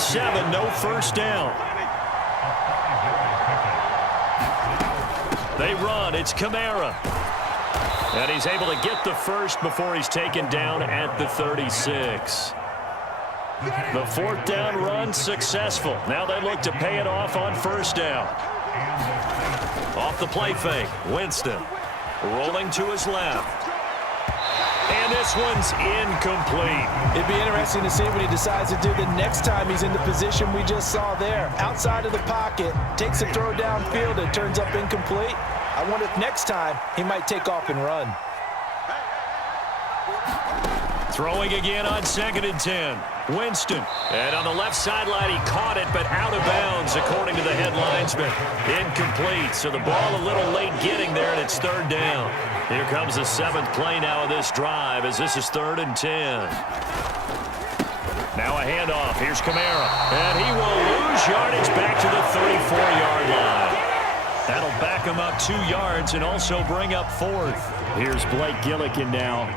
and 7, no first down. They run. It's Kamara. And he's able to get the first before he's taken down at the 36. The fourth down run successful. Now they look to pay it off on first down. Off the play fake. Winston rolling to his left. And this one's incomplete. It'd be interesting to see what he decides to do the next time he's in the position we just saw there. Outside of the pocket, takes a throw downfield, it turns up incomplete. I wonder if next time he might take off and run. Throwing again on 2nd and 10. Winston. And on the left sideline, he caught it, but out of bounds, according to the head linesman. Incomplete. So the ball a little late getting there, and it's 3rd down. Here comes the 7th play now of this drive, as this is 3rd and 10. Now a handoff. Here's Kamara. And he will lose yardage back to the 34-yard line. That'll back him up 2 yards and also bring up 4th. Here's Blake Gillikin now.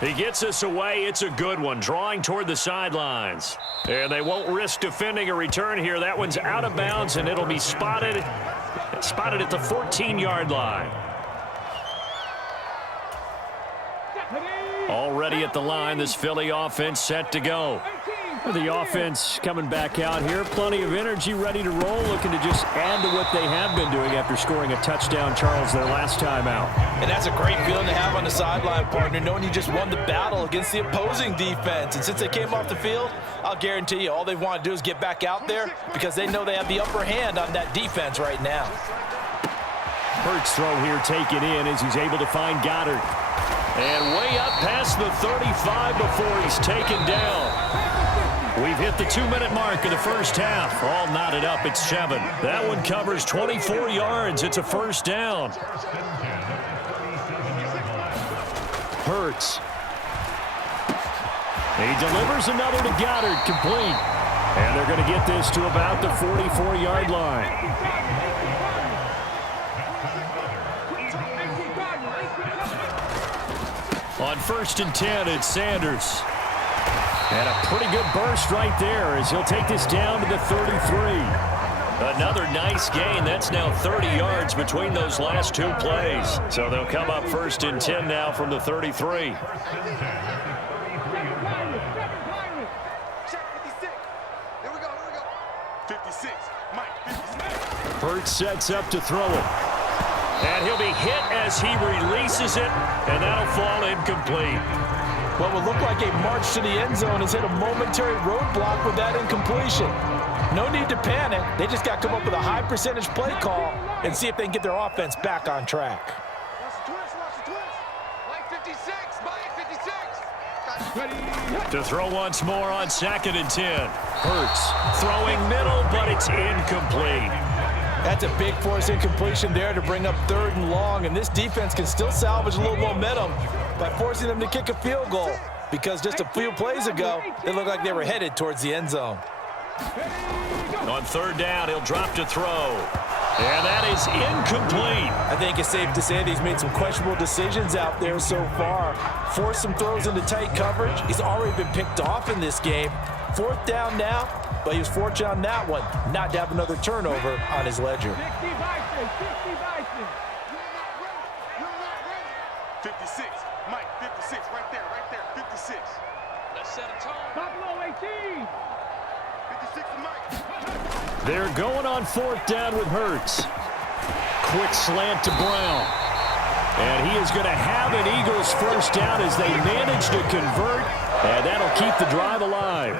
He gets us away. It's a good one, drawing toward the sidelines. And they won't risk defending a return here. That one's out of bounds, and it'll be spotted at the 14-yard line. Already at the line, this Philly offense set to go. The offense coming back out here. Plenty of energy, ready to roll, looking to just add to what they have been doing after scoring a touchdown, Charles, their last time out. And that's a great feeling to have on the sideline, partner, knowing you just won the battle against the opposing defense. And since they came off the field, I'll guarantee you all they want to do is get back out there because they know they have the upper hand on that defense right now. Hurts throw here taken in as he's able to find Goddard. And way up past the 35 before he's taken down. We've hit the 2-minute mark of the first half. All knotted up at 7. That one covers 24 yards. It's a first down. Hurts. He delivers another to Goddard, complete. And they're going to get this to about the 44-yard line. On 1st and 10, it's Sanders. And a pretty good burst right there as he'll take this down to the 33. Another nice gain. That's now 30 yards between those last 2 plays. So they'll come up 1st and 10 now from the 33. Hurts sets up to throw it. And he'll be hit as he releases it, and that'll fall incomplete. What will look like a march to the end zone has hit a momentary roadblock with that incompletion. No need to panic. They just got to come up with a high percentage play call and see if they can get their offense back on track. To throw once more on 2nd and 10. Hurts throwing middle, but it's incomplete. That's a big force incompletion there to bring up 3rd and long, and this defense can still salvage a little momentum by forcing them to kick a field goal because just a few plays ago, they looked like they were headed towards the end zone. On 3rd down, he'll drop to throw. And that is incomplete. I think it's safe to say that he's made some questionable decisions out there so far. Forced some throws into tight coverage. He's already been picked off in this game. 4th down now, but he was fortunate on that one not to have another turnover on his ledger. 56, Mike, 56, right there, 56. Let's set a tone. Buffalo 18. 56 to Mike. They're going on 4th down with Hurts. Quick slant to Brown. And he is going to have an Eagles first down as they manage to convert, and that'll keep the drive alive.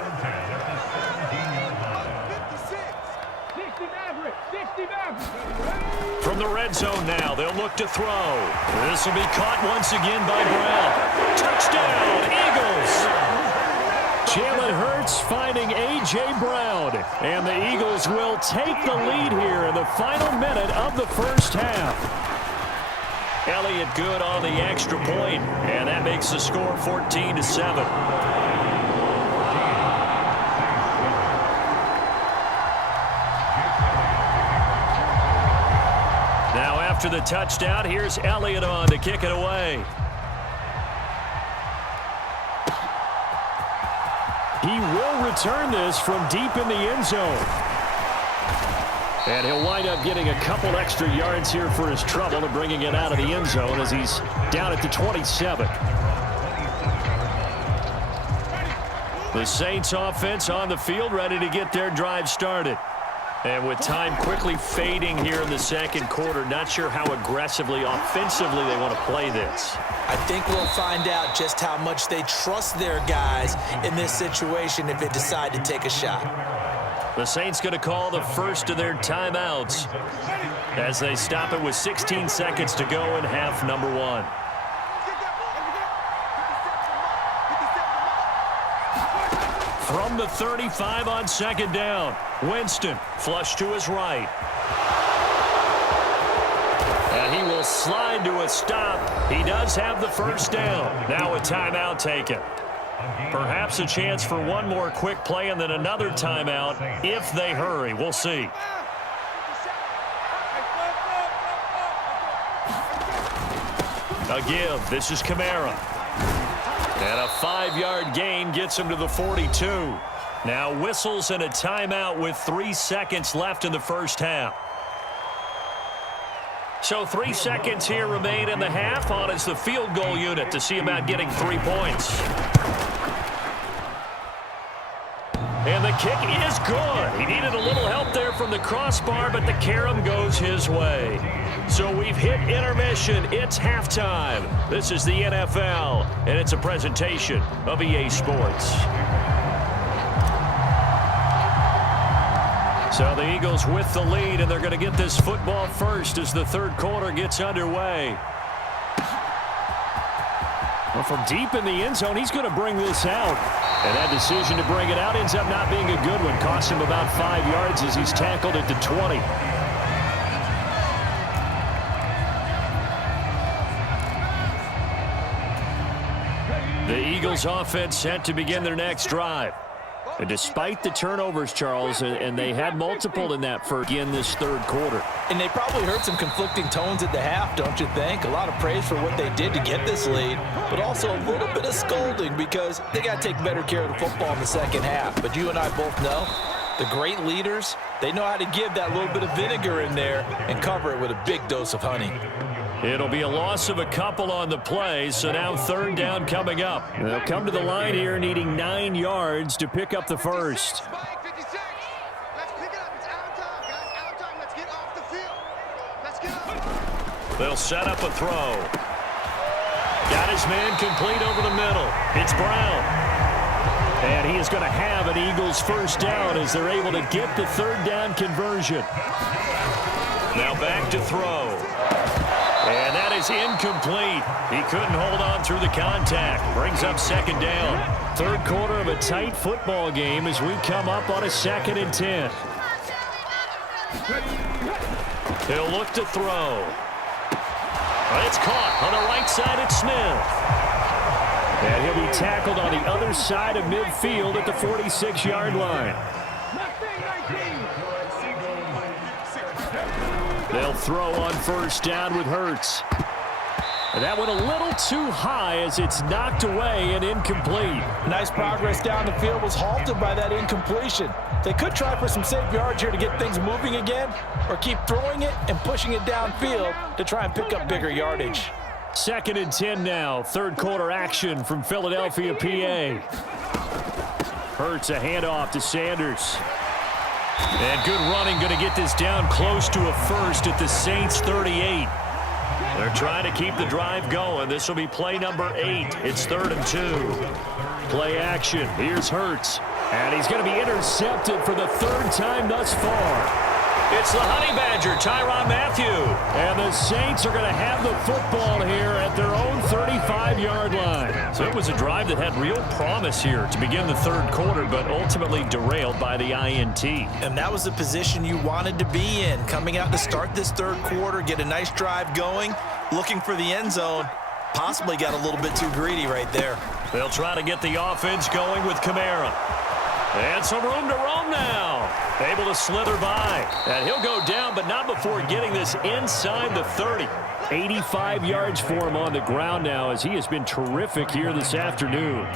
From the red zone now, they'll look to throw. This will be caught once again by Brown. Touchdown, Eagles! Jalen Hurts finding A.J. Brown. And the Eagles will take the lead here in the final minute of the first half. Elliott good on the extra point, and that makes the score 14-7. Now after the touchdown, here's Elliott on to kick it away. He will return this from deep in the end zone. And he'll wind up getting a couple extra yards here for his trouble and bringing it out of the end zone as he's down at the 27. The Saints offense on the field, ready to get their drive started. And with time quickly fading here in the second quarter, not sure how aggressively, offensively they want to play this. I think we'll find out just how much they trust their guys in this situation if they decide to take a shot. The Saints going to call the first of their timeouts as they stop it with 16 seconds to go in half number one. From the 35 on second down, Winston flush to his right. And he will slide to a stop. He does have the first down. Now a timeout taken. Perhaps a chance for one more quick play and then another timeout if they hurry. We'll see. A give. This is Kamara. And a 5-yard gain gets him to the 42. Now whistles and a timeout with 3 seconds left in the first half. So 3 seconds here remain in the half. On is the field goal unit to see about getting 3 points. And the kick is good. He needed a little help there from the crossbar, but the carom goes his way. So we've hit intermission. It's halftime. This is the NFL, and it's a presentation of EA Sports. So the Eagles with the lead, and they're going to get this football first as the third quarter gets underway. Well, from deep in the end zone, he's going to bring this out. And that decision to bring it out ends up not being a good one. Cost him about 5 yards as he's tackled at the 20. The Eagles offense set to begin their next drive. And despite the turnovers, Charles, and they had multiple in that for again this third quarter. And they probably heard some conflicting tones at the half, don't you think? A lot of praise for what they did to get this lead, but also a little bit of scolding because they got to take better care of the football in the second half. But you and I both know the great leaders, they know how to give that little bit of vinegar in there and cover it with a big dose of honey. It'll be a loss of a couple on the play, so now third down coming up. They'll come to the line here needing 9 yards to pick up the first. They'll set up a throw. Got his man complete over the middle. It's Brown. And he is going to have an Eagles first down as they're able to get the third down conversion. Now back to throw. And that is incomplete. He couldn't hold on through the contact. Brings up second down. Third quarter of a tight football game as we come up on a 2nd and 10. He'll look to throw. It's caught on the right side at Smith. And he'll be tackled on the other side of midfield at the 46-yard line. They'll throw on first down with Hurts. And that went a little too high as it's knocked away and incomplete. Nice progress down the field was halted by that incompletion. They could try for some safe yards here to get things moving again, or keep throwing it and pushing it downfield to try and pick up bigger yardage. 2nd and 10 now. Third quarter action from Philadelphia, PA. Hurts a handoff to Sanders. And good running, going to get this down close to a first at the Saints 38. They're trying to keep the drive going. This will be play number 8. It's 3rd and 2. Play action. Here's Hurts. And he's going to be intercepted for the 3rd time thus far. It's the Honey Badger, Tyrann Mathieu. And the Saints are going to have the football here at their own 35-yard line. So it was a drive that had real promise here to begin the third quarter, but ultimately derailed by the INT. And that was the position you wanted to be in, coming out to start this third quarter, get a nice drive going, looking for the end zone. Possibly got a little bit too greedy right there. They'll try to get the offense going with Kamara. And some room to roam now. Able to slither by. And he'll go down, but not before getting this inside the 30. 85 yards for him on the ground now as he has been terrific here this afternoon.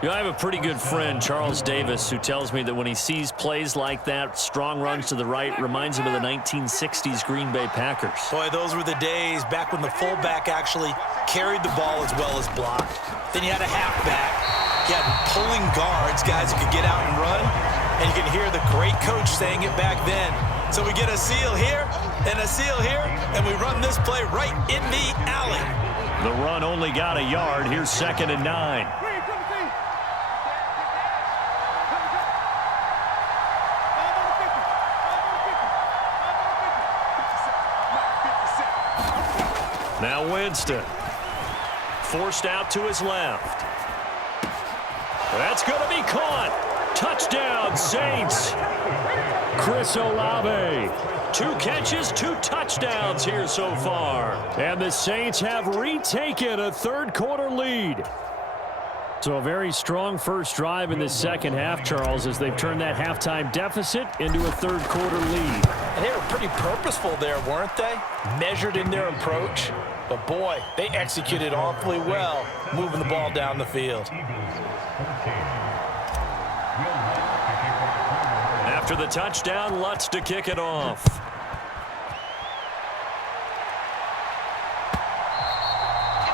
I have a pretty good friend, Charles Davis, who tells me that when he sees plays like that, strong runs to the right, reminds him of the 1960s Green Bay Packers. Boy, those were the days back when the fullback actually carried the ball as well as blocked. Then you had a halfback. You had pulling guards, guys who could get out and run. And you can hear the great coach saying it back then. So we get a seal here and a seal here, and we run this play right in the alley. The run only got a yard. Here's 2nd and 9. Now Winston. Forced out to his left. That's going to be caught. Touchdown, Saints. Chris Olave. 2 catches, 2 touchdowns here so far. And the Saints have retaken a third-quarter lead. So a very strong first drive in the second half, Charles, as they've turned that halftime deficit into a third-quarter lead. And they were pretty purposeful there, weren't they? Measured in their approach. But, boy, they executed awfully well, moving the ball down the field. After the touchdown, Lutz to kick it off.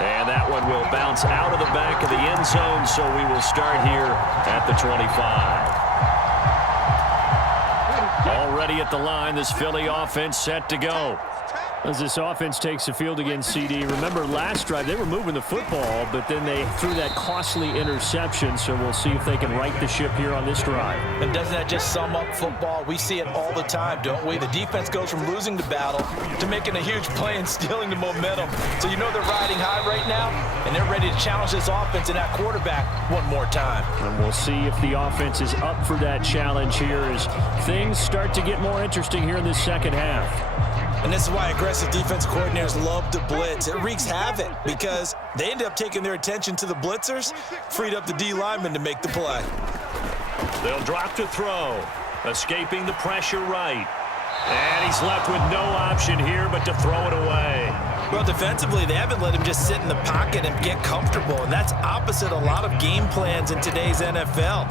And that one will bounce out of the back of the end zone, so we will start here at the 25. Already at the line, this Philly offense set to go. As this offense takes the field against CD, remember last drive they were moving the football, but then they threw that costly interception, so we'll see if they can right the ship here on this drive. And doesn't that just sum up football? We see it all the time, don't we? The defense goes from losing the battle to making a huge play and stealing the momentum. So you know they're riding high right now, and they're ready to challenge this offense and that quarterback one more time. And we'll see if the offense is up for that challenge here as things start to get more interesting here in this second half. And this is why aggressive defense coordinators love to blitz. It wreaks havoc because they end up taking their attention to the blitzers, freed up the D lineman to make the play. They'll drop to throw, escaping the pressure right. And he's left with no option here but to throw it away. Well, defensively, they haven't let him just sit in the pocket and get comfortable, and that's opposite a lot of game plans in today's NFL.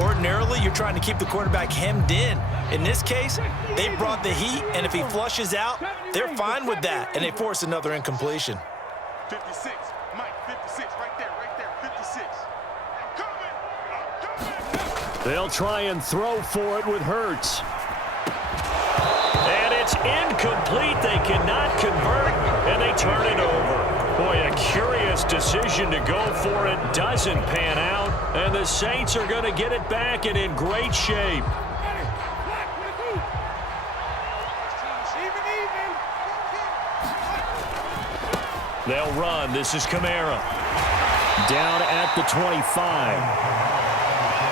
Ordinarily, you're trying to keep the quarterback hemmed in. In this case, they brought the heat, and if he flushes out, they're fine with that, and they force another incompletion. 56, Mike, 56, right there, 56. They'll try and throw for it with Hurts. And it's incomplete. They cannot convert, and they turn it over. Boy, a curious decision to go for it. Doesn't pan out, and the Saints are going to get it back and in great shape. They'll run. This is Kamara. Down at the 25.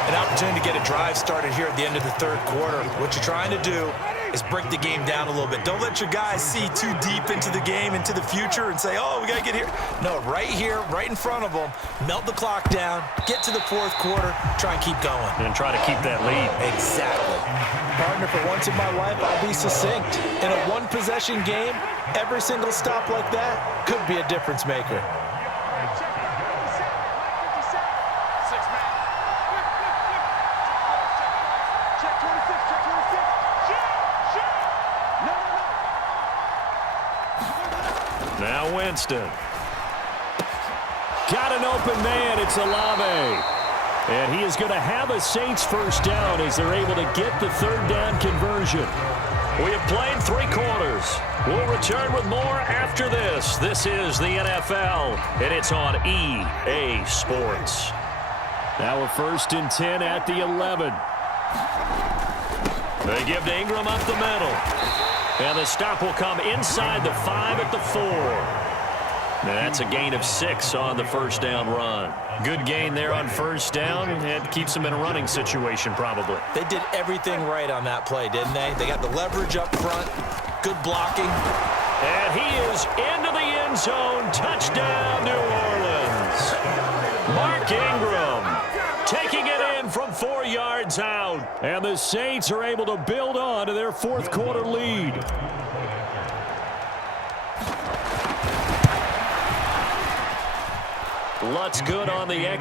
An opportunity to get a drive started here at the end of the third quarter. What you're trying to do is break the game down a little bit. Don't let your guys see too deep into the game, into the future, and say, oh, we got to get here. No, right here, right in front of them, melt the clock down, get to the fourth quarter, try and keep going. And try to keep that lead. Exactly. Partner, for once in my life, I'll be succinct. In a one-possession game, every single stop like that could be a difference maker. Now Winston. Got an open man. It's Olave. And he is going to have a Saints first down as they're able to get the third down conversion. We have played 3 quarters. We'll return with more after this. This is the NFL, and it's on EA Sports. Now a 1st and 10 at the 11. They give to Ingram up the middle. And the stop will come inside the 5 at the 4. Now that's a gain of 6 on the first down run. Good gain there on first down, and it keeps them in a running situation probably. They did everything right on that play, didn't they? They got the leverage up front, good blocking. And he is into the end zone. Touchdown, New Orleans. Mark Ingram taking it in from 4 yards out. And the Saints are able to build on to their fourth quarter lead. Lutz good on the extra.